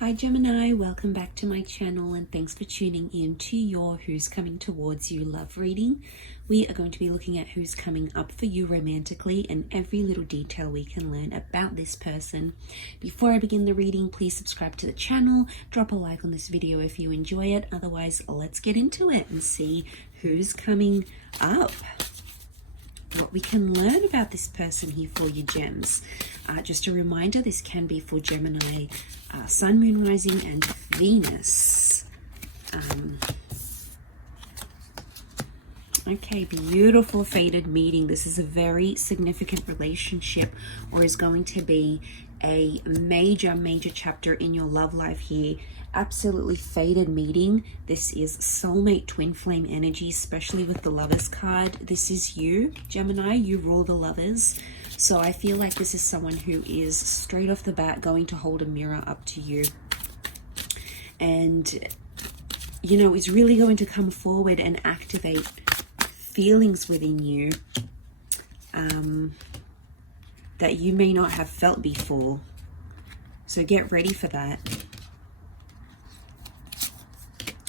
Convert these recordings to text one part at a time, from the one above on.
Hi Gemini, welcome back to my channel and thanks for tuning in to your Who's Coming Towards You love reading. We are going to be looking at who's coming up for you romantically and every little detail we can learn about this person. Before I begin the reading, please subscribe to the channel, drop a like on this video if you enjoy it. Otherwise, let's get into it and see who's coming up. What we can learn about this person here for you, gems. Just a reminder, this can be for Gemini, Sun, Moon, Rising, and Venus. Okay, beautiful fated meeting. This is a very significant relationship, or is going to be a major chapter in your love life here. Absolutely fated meeting. This is soulmate twin flame energy, especially with the Lovers card. This is you, Gemini. You rule the Lovers. So I feel like this is someone who is straight off the bat going to hold a mirror up to you. And, you know, is really going to come forward and activate feelings within you that you may not have felt before. So get ready for that.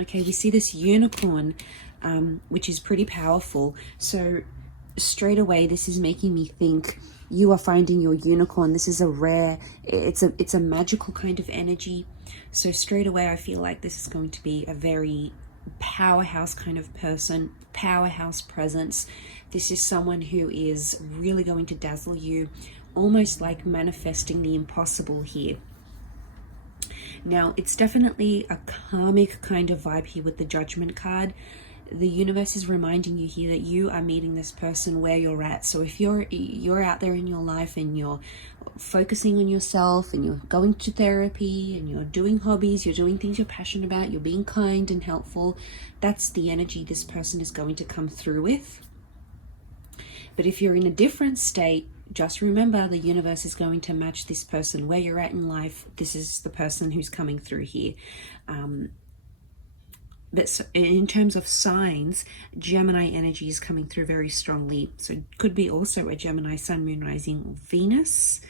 Okay, we see this unicorn, which is pretty powerful. So straight away, this is making me think you are finding your unicorn. This is a rare, it's a magical kind of energy. So straight away, I feel like this is going to be a very powerhouse kind of person, powerhouse presence. This is someone who is really going to dazzle you, almost like manifesting the impossible here. Now, it's definitely a karmic kind of vibe here with the Judgment card. The universe is reminding you here that you are meeting this person where you're at. So if you're out there in your life and you're focusing on yourself and you're going to therapy and you're doing hobbies, you're doing things you're passionate about, you're being kind and helpful, that's the energy this person is going to come through with. But if you're in a different state, just remember the universe is going to match this person where you're at in life. This is the person who's coming through here. But in terms of signs, Gemini energy is coming through very strongly. So it could be also a Gemini, Sun, Moon, Rising, Venus.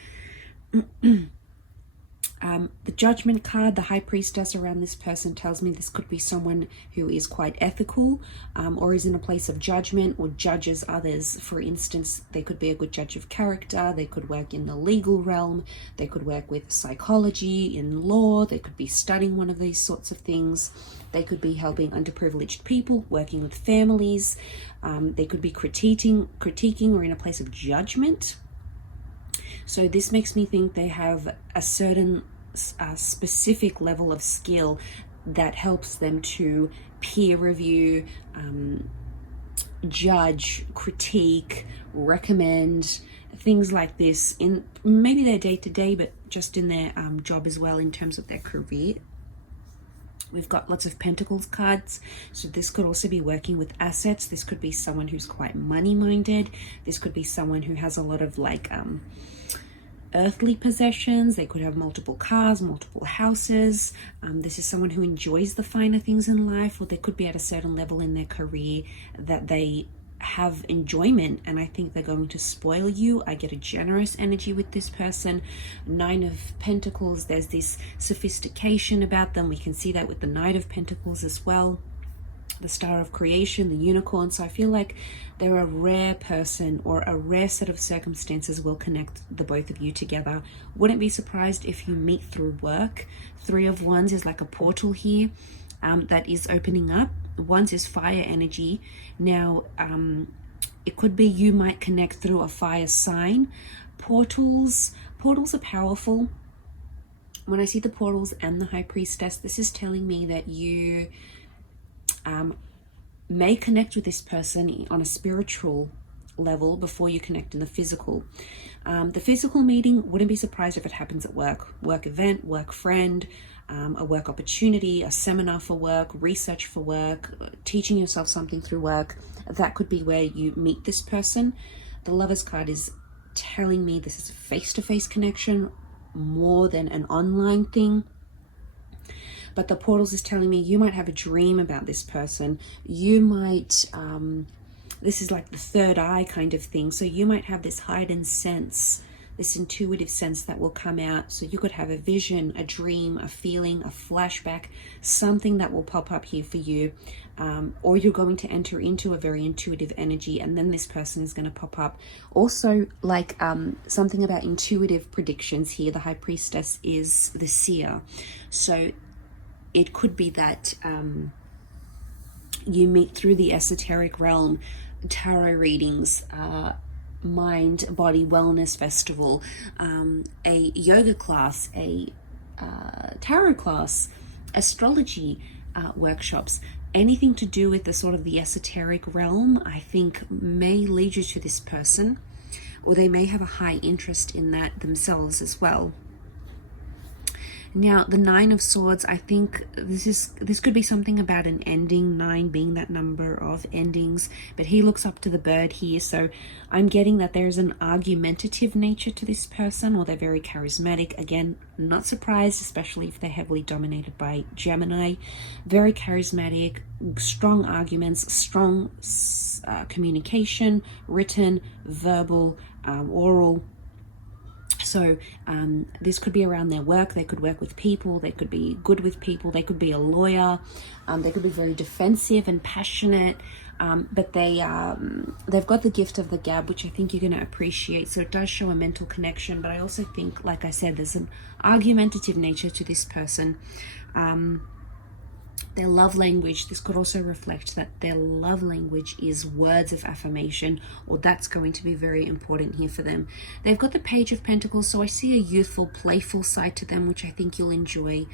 The Judgment card, the High Priestess around this person tells me this could be someone who is quite ethical, or is in a place of judgment or judges others. For instance, they could be a good judge of character, they could work in the legal realm, they could work with psychology, in law, they could be studying one of these sorts of things. They could be helping underprivileged people, working with families. They could be critiquing or in a place of judgment. So this makes me think they have a certain specific level of skill that helps them to peer review, judge, critique, recommend, things like this in maybe their day-to-day, but just in their job as well in terms of their career. We've got lots of Pentacles cards, so this could also be working with assets. This could be someone who's quite money-minded. This could be someone who has a lot of like earthly possessions. They could have multiple cars, multiple houses. This is someone who enjoys the finer things in life, or they could be at a certain level in their career that they have enjoyment, and I think they're going to spoil you. I get a generous energy with this person. 9 of Pentacles, there's this sophistication about them. We can see that with the Knight of Pentacles as well, the Star of Creation, the Unicorn. So I feel like they're a rare person, or a rare set of circumstances will connect the both of you together. Wouldn't be surprised if you meet through work. 3 of Wands is like a portal here that is opening up. Wands is fire energy. Now, it could be you might connect through a fire sign. Portals are powerful. When I see the portals and the High Priestess, this is telling me that you may connect with this person on a spiritual level before you connect in the physical. The physical meeting, wouldn't be surprised if it happens at work event, work friend, a work opportunity, a seminar for work, research for work, teaching yourself something through work. That could be where you meet this person. The Lovers card is telling me this is a face-to-face connection more than an online thing. But the portals is telling me you might have a dream about this person. You might, this is like the third eye kind of thing. So you might have this heightened sense this intuitive sense that will come out. So you could have a vision, a dream, a feeling, a flashback, something that will pop up here for you. Or you're going to enter into a very intuitive energy, and then this person is going to pop up. Also, like something about intuitive predictions here. The High Priestess is the seer. So it could be that you meet through the esoteric realm, tarot readings, mind body wellness festival, a yoga class, a tarot class, astrology workshops, anything to do with the sort of the esoteric realm, I think may lead you to this person, or they may have a high interest in that themselves as well. Now, the Nine of Swords, I think this could be something about an ending, 9 being that number of endings, but he looks up to the bird here, so I'm getting that there's an argumentative nature to this person, or they're very charismatic. Again, not surprised, especially if they're heavily dominated by Gemini. Very charismatic, strong arguments, strong communication, written, verbal, oral. So this could be around their work. They could work with people. They could be good with people. They could be a lawyer. They could be very defensive and passionate. But they've got the gift of the gab, which I think you're going to appreciate. So it does show a mental connection. But I also think, like I said, there's an argumentative nature to this person. Their love language, this could also reflect that their love language is words of affirmation, or that's going to be very important here for them. They've got the Page of Pentacles, so I see a youthful, playful side to them, which I think you'll enjoy.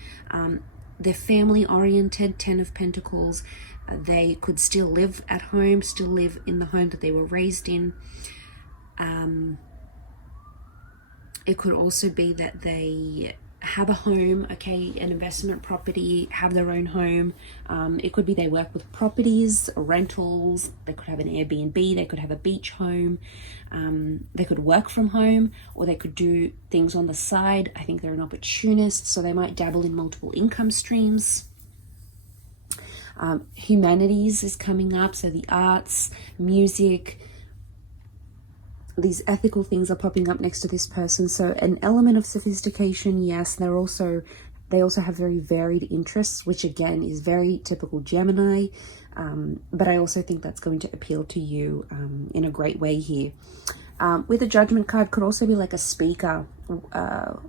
They're family oriented, 10 of Pentacles. They could still live at home, still live in the home that they were raised in. It could also be that they have a home, okay, an investment property, have their own home. It could be they work with properties, rentals. They could have an Airbnb. They could have a beach home. They could work from home, or they could do things on the side. I think they're an opportunist, so they might dabble in multiple income streams. Humanities is coming up, so the arts, music, these ethical things are popping up next to this person. So an element of sophistication, yes. They also have very varied interests, which again is very typical Gemini. But I also think that's going to appeal to you in a great way here. With a Judgment card, could also be like a speaker.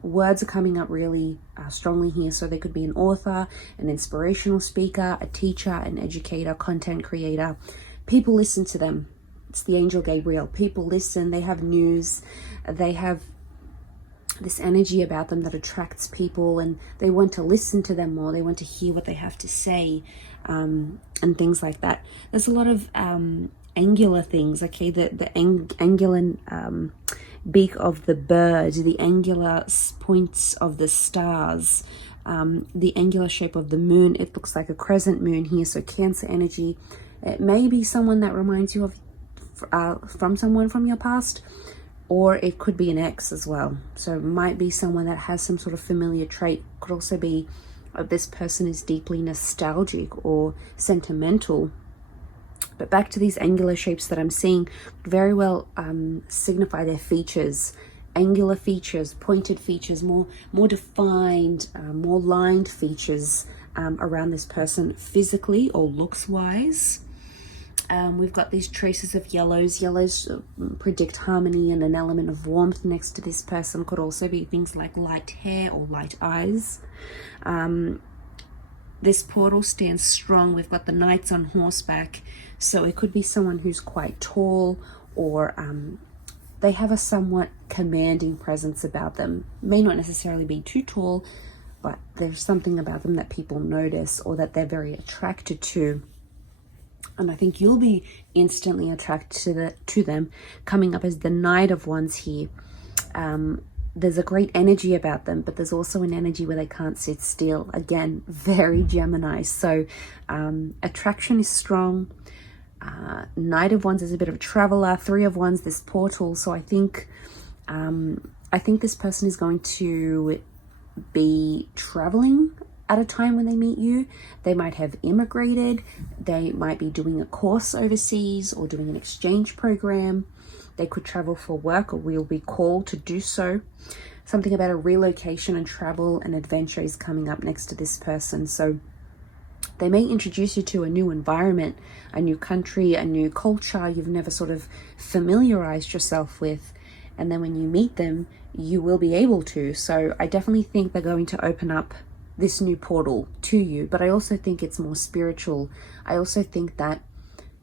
Words are coming up really strongly here. So they could be an author, an inspirational speaker, a teacher, an educator, content creator. People listen to them. It's the angel Gabriel. People listen, they have news, they have this energy about them that attracts people, and they want to listen to them more. They want to hear what they have to say, and things like that. There's a lot of angular things, okay? The angular beak of the bird, the angular points of the stars, the angular shape of the moon. It looks like a crescent moon here, so Cancer energy. It may be someone that reminds you of from someone from your past, or it could be an ex as well. So it might be someone that has some sort of familiar trait. Could also be this person is deeply nostalgic or sentimental. But back to these angular shapes that I'm seeing, very well signify their features. Angular features, pointed features, more defined, more lined features around this person physically or looks wise. We've got these traces of yellows. Yellows predict harmony and an element of warmth next to this person. Could also be things like light hair or light eyes. This portal stands strong. We've got the knights on horseback. So it could be someone who's quite tall, or they have a somewhat commanding presence about them. May not necessarily be too tall, but there's something about them that people notice, or that they're very attracted to. And I think you'll be instantly attracted to them, coming up as the Knight of Wands here. There's a great energy about them, but there's also an energy where they can't sit still. Again, very Gemini. So attraction is strong. Knight of Wands is a bit of a traveler. 3 of Wands, this portal. So I think this person is going to be traveling at a time when they meet you. They might have immigrated. They might be doing a course overseas or doing an exchange program. They could travel for work or will be called to do so. Something about a relocation and travel and adventure is coming up next to this person. So they may introduce you to a new environment, a new country, a new culture you've never sort of familiarized yourself with. And then when you meet them, you will be able to. So I definitely think they're going to open up this new portal to you. But I also think it's more spiritual. I also think that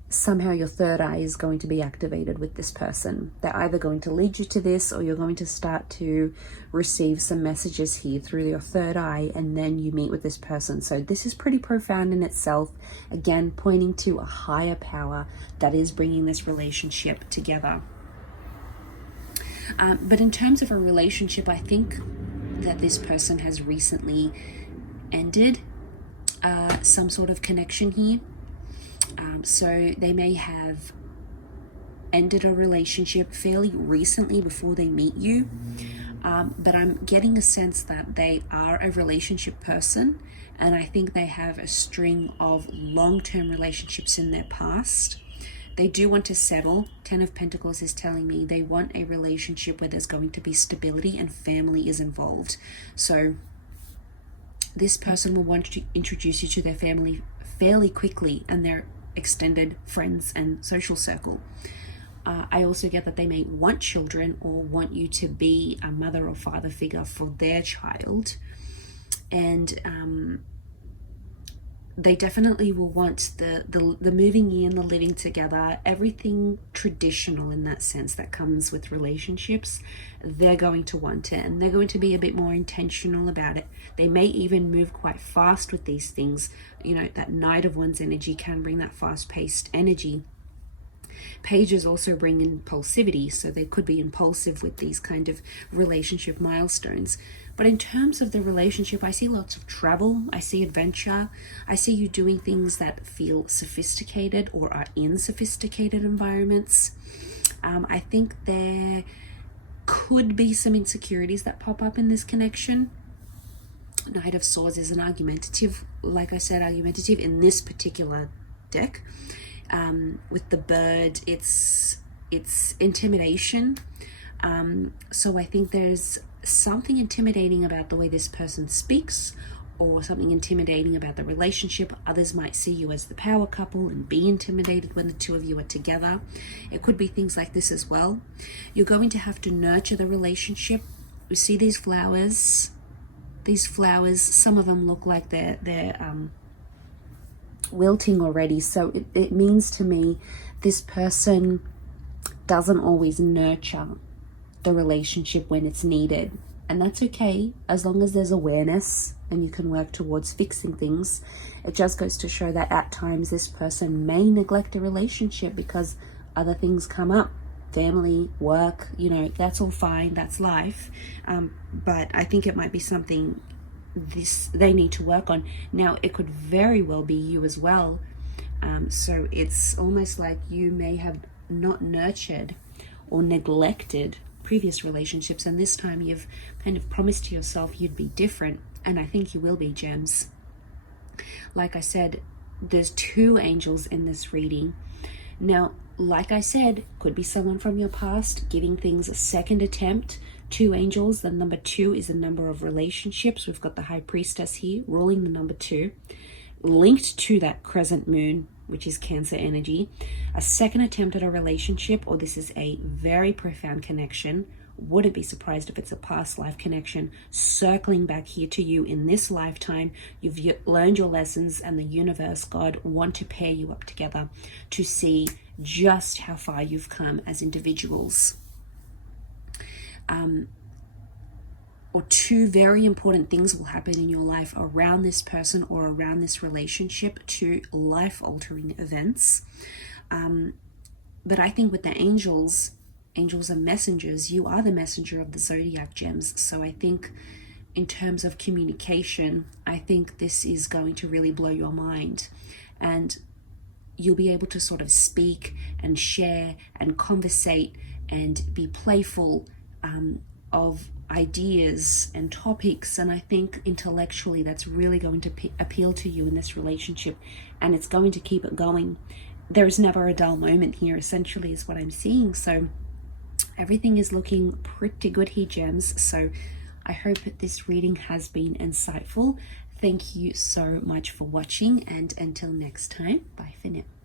somehow your third eye is going to be activated with this person. They're either going to lead you to this, or you're going to start to receive some messages here through your third eye, and then you meet with this person. So this is pretty profound in itself, again pointing to a higher power that is bringing this relationship together. But in terms of a relationship, I think that this person has recently ended some sort of connection here. So they may have ended a relationship fairly recently before they meet you. But I'm getting a sense that they are a relationship person, and I think they have a string of long-term relationships in their past. They do want to settle. 10 of Pentacles is telling me they want a relationship where there's going to be stability and family is involved. So this person will want to introduce you to their family fairly quickly and their extended friends and social circle. I also get that they may want children or want you to be a mother or father figure for their child. And they definitely will want the moving in, the living together, everything traditional in that sense that comes with relationships. They're going to want it, and they're going to be a bit more intentional about it. They may even move quite fast with these things. You know, that Knight of Wands energy can bring that fast-paced energy. Pages also bring impulsivity, so they could be impulsive with these kind of relationship milestones. But in terms of the relationship, I see lots of travel, I see adventure, I see you doing things that feel sophisticated or are in sophisticated environments. I think there could be some insecurities that pop up in this connection. Knight of Swords is an argumentative, like I said, argumentative in this particular deck. With the bird, it's intimidation. So I think there's something intimidating about the way this person speaks, or something intimidating about the relationship. Others might see you as the power couple and be intimidated when the two of you are together. It could be things like this as well. You're going to have to nurture the relationship. We see these flowers. These flowers, some of them look like they're wilting already. So it means to me this person doesn't always nurture the relationship when it's needed, and that's okay as long as there's awareness and you can work towards fixing things. It just goes to show that at times this person may neglect a relationship because other things come up, family, work, you know, that's all fine, that's life. But I think it might be something they need to work on. Now it could very well be you as well. So it's almost like you may have not nurtured or neglected previous relationships, and this time you've kind of promised to yourself you'd be different, and I think you will be, gems. Like I said, there's 2 angels in this reading. Now, like I said, could be someone from your past giving things a second attempt. 2 angels, the number 2 is a number of relationships. We've got the High Priestess here ruling the number 2, linked to that crescent moon, which is Cancer energy. A second attempt at a relationship, or this is a very profound connection. Wouldn't be surprised if it's a past life connection circling back here to you in this lifetime. You've learned your lessons, and the universe, God, want to pair you up together to see just how far you've come as individuals. Or 2 very important things will happen in your life around this person or around this relationship, 2 life-altering events. But I think with the angels are messengers. You are the messenger of the zodiac, gems. So I think in terms of communication, I think this is going to really blow your mind. And you'll be able to sort of speak and share and conversate and be playful of ideas and topics, and I think intellectually that's really going to appeal to you in this relationship, and it's going to keep it going. There's never a dull moment here, essentially, is what I'm seeing. So everything is looking pretty good here, gems. So I hope this reading has been insightful. Thank you so much for watching, and until next time, bye for now.